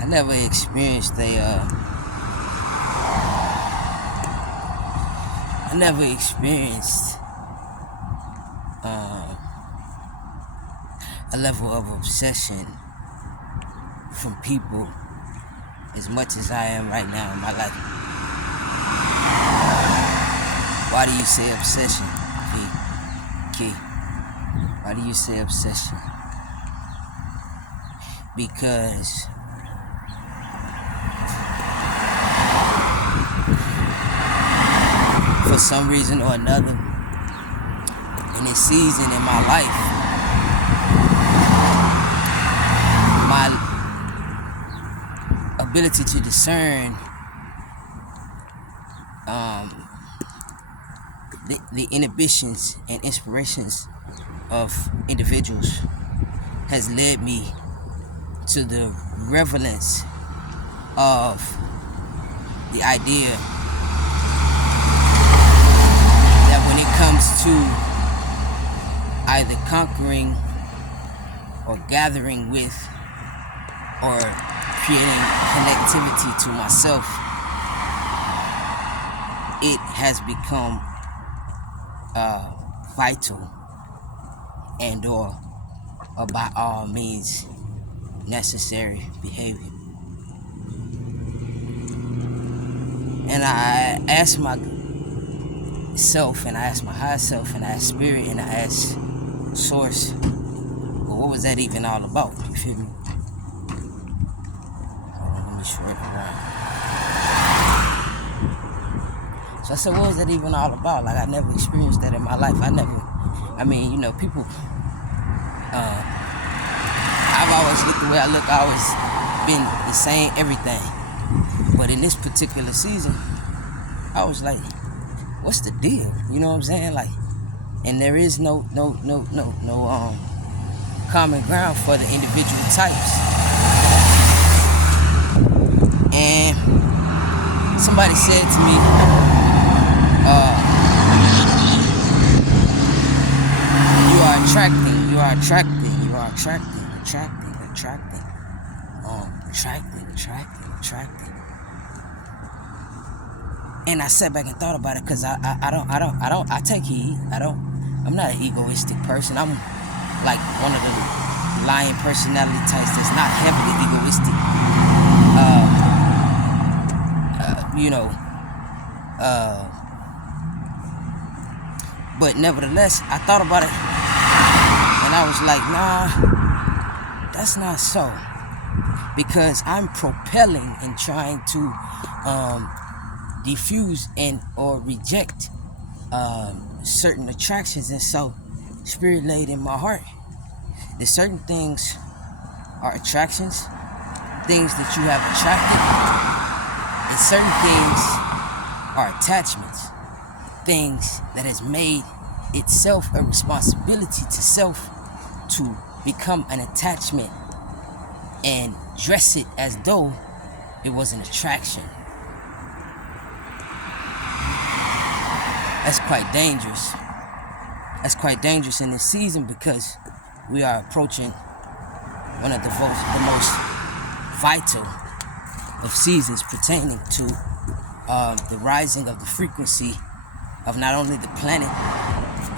I never experienced uh, a level of obsession from people as much as I am right now in my life. Why do you say obsession, Key? Why do you say obsession? Because for some reason or another, in this season in my life, my ability to discern the inhibitions and inspirations of individuals has led me to the relevance of the idea that when it comes to either conquering or gathering with or creating connectivity to myself, it has become vital and or by all means necessary behavior. And I asked myself, and I asked my higher self, and I asked spirit, and I asked source, well, what was that even all about? You feel me? Hold on, let me short it around. So I said, what was that even all about? Like, I never experienced that in my life. People, I've always looked the way I look, I've always been the same everything. But in this particular season, I was like, what's the deal? You know what I'm saying? Like, and there is no common ground for the individual types. And somebody said to me, you are attracting. And I sat back and thought about it because I take heed. I'm not an egoistic person. I'm like one of the lion personality types that's not heavily egoistic. But nevertheless, I thought about it and I was like, nah, that's not so. Because I'm propelling and trying to diffuse and or reject certain attractions, and so spirit laid in my heart that certain things are attractions, things that you have attracted, and certain things are attachments, things that has made itself a responsibility to self to become an attachment and dress it as though it was an attraction. That's quite dangerous. That's quite dangerous in this season because we are approaching one of the most vital of seasons pertaining to the rising of the frequency of not only the planet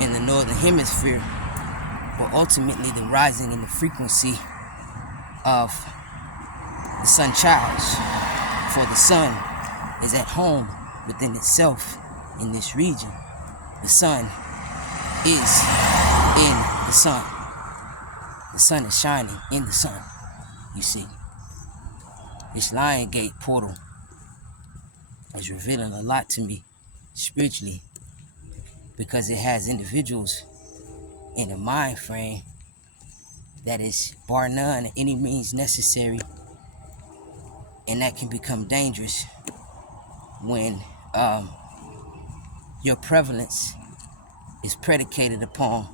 in the northern hemisphere, but ultimately the rising in the frequency of the sun childs. For the sun is at home within itself in this region. The sun is in the sun. The sun is shining in the sun, you see. This Lion Gate portal is revealing a lot to me spiritually because it has individuals in a mind frame that is bar none any means necessary, and that can become dangerous when your prevalence is predicated upon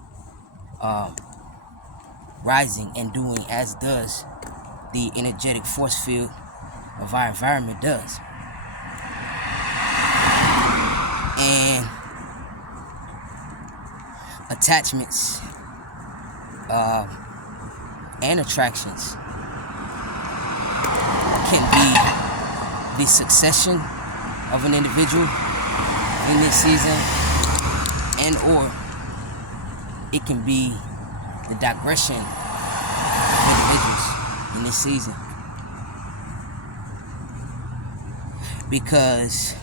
rising and doing as does the energetic force field of our environment does. And attachments and attractions can be the succession of an individual in this season, and or it can be the digression of individuals in this season. Because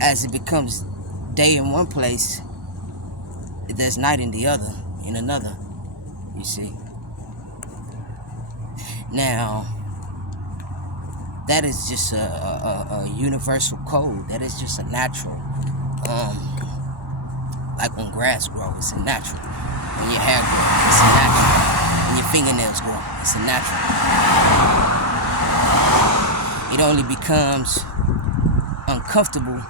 as it becomes day in one place, there's night in the other, in another, you see. Now, that is just a universal code. That is just a natural. Like when grass grows, it's a natural. When your hair grows, it's a natural. When your fingernails grow, it's a natural. It only becomes uncomfortable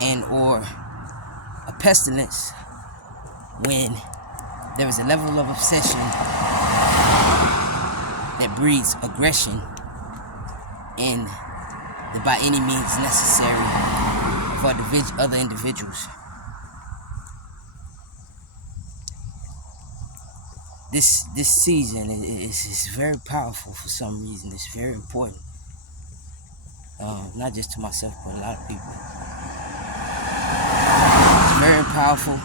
and or a pestilence when there is a level of obsession that breeds aggression in the by any means necessary of other individuals. This season is very powerful for some reason. It's very important. Not just to myself, but a lot of people. It's very powerful.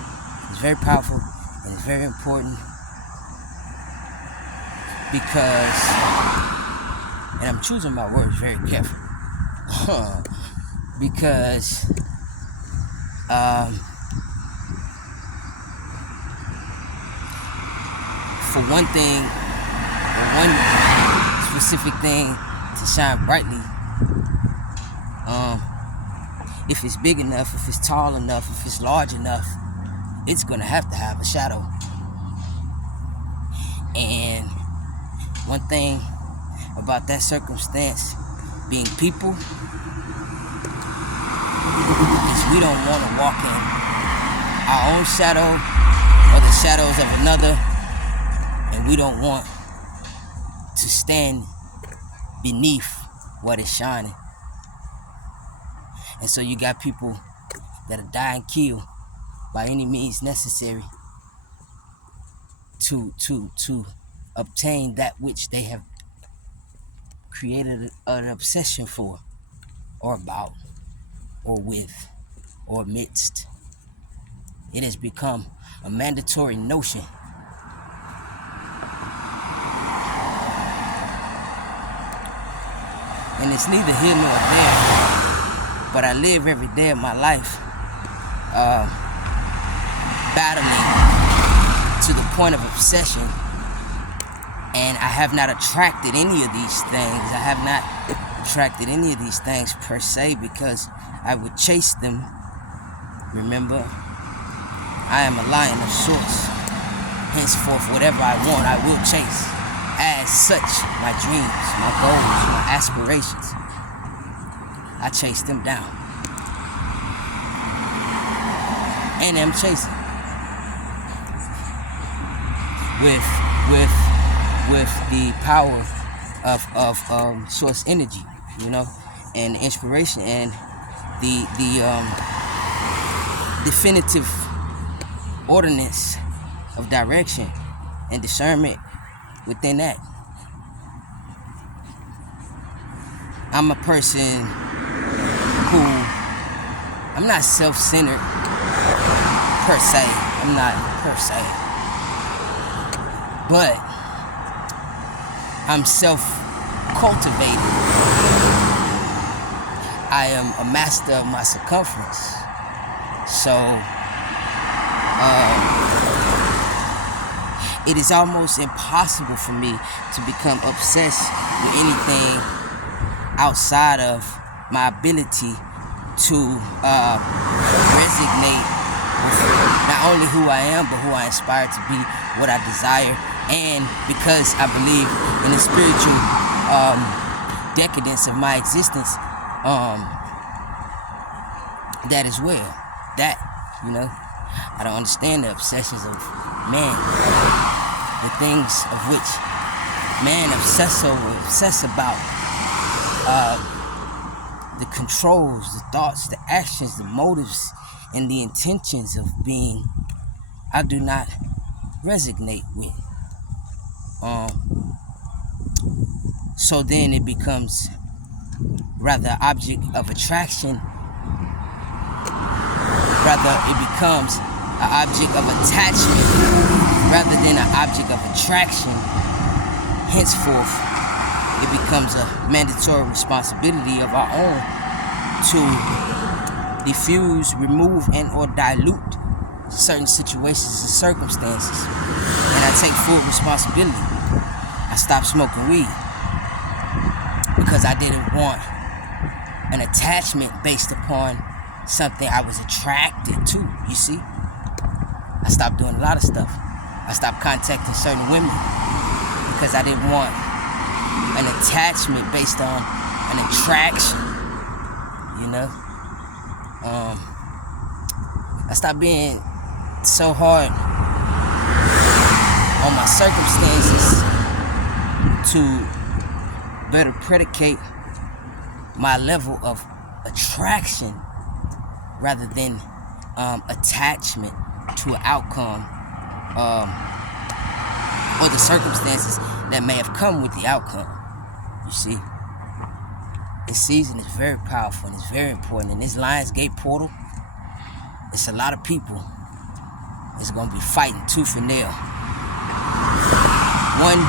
It's very powerful, and it's very important because, and I'm choosing my words very carefully, because for one thing, or one specific thing to shine brightly, if it's big enough, if it's tall enough, if it's large enough, it's gonna have to have a shadow. And one thing about that circumstance being people is we don't want to walk in our own shadow or the shadows of another, and we don't want to stand beneath what is shining. And so you got people that'll die and kill by any means necessary to obtain that which they have created an obsession for, or about, or with, or amidst. It has become a mandatory notion. And it's neither here nor there, but I live every day of my life battling to the point of obsession, and I have not attracted any of these things. I have not attracted any of these things per se because I would chase them. Remember, I am a lion of sorts. Henceforth, whatever I want, I will chase. As such, my dreams, my goals, my aspirations, I chase them down. And I'm chasing. With the power of source energy, you know, and inspiration, and the definitive ordinance of direction and discernment within that. I'm a person who, I'm not self-centered per se. I'm not per se. But I'm self-cultivated. I am a master of my circumference. So, it is almost impossible for me to become obsessed with anything outside of my ability to resonate with not only who I am, but who I aspire to be, what I desire, and because I believe in the spiritual decadence of my existence, that as well. That, you know, I don't understand the obsessions of man, the things of which man obsess about, the controls, the thoughts, the actions, the motives, and the intentions of being, I do not resonate with. So then it becomes rather an object of attraction, rather it becomes an object of attachment rather than an object of attraction. Henceforth, it becomes a mandatory responsibility of our own to diffuse, remove, and or dilute certain situations and circumstances. And I take full responsibility. I stopped smoking weed because I didn't want an attachment based upon something I was attracted to, you see. I stopped doing a lot of stuff. I stopped contacting certain women because I didn't want an attachment based on an attraction, you know. I stopped being so hard on my circumstances to better predicate my level of attraction rather than attachment to an outcome or the circumstances that may have come with the outcome. You see, this season is very powerful and it's very important. And this Lionsgate portal, it's a lot of people that's going to be fighting tooth and nail. One,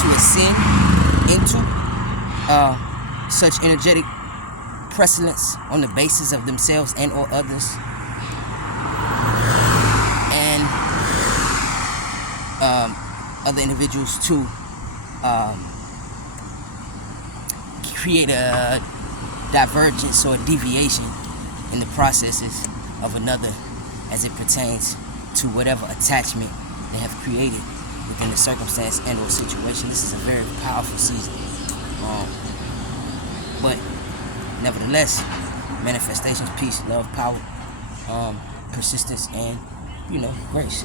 to ascend into such energetic precedence on the basis of themselves and or others, and other individuals to create a divergence or a deviation in the processes of another as it pertains to whatever attachment they have created within the circumstance and or situation. This is a very powerful season. But nevertheless, manifestations, peace, love, power, persistence, and, grace.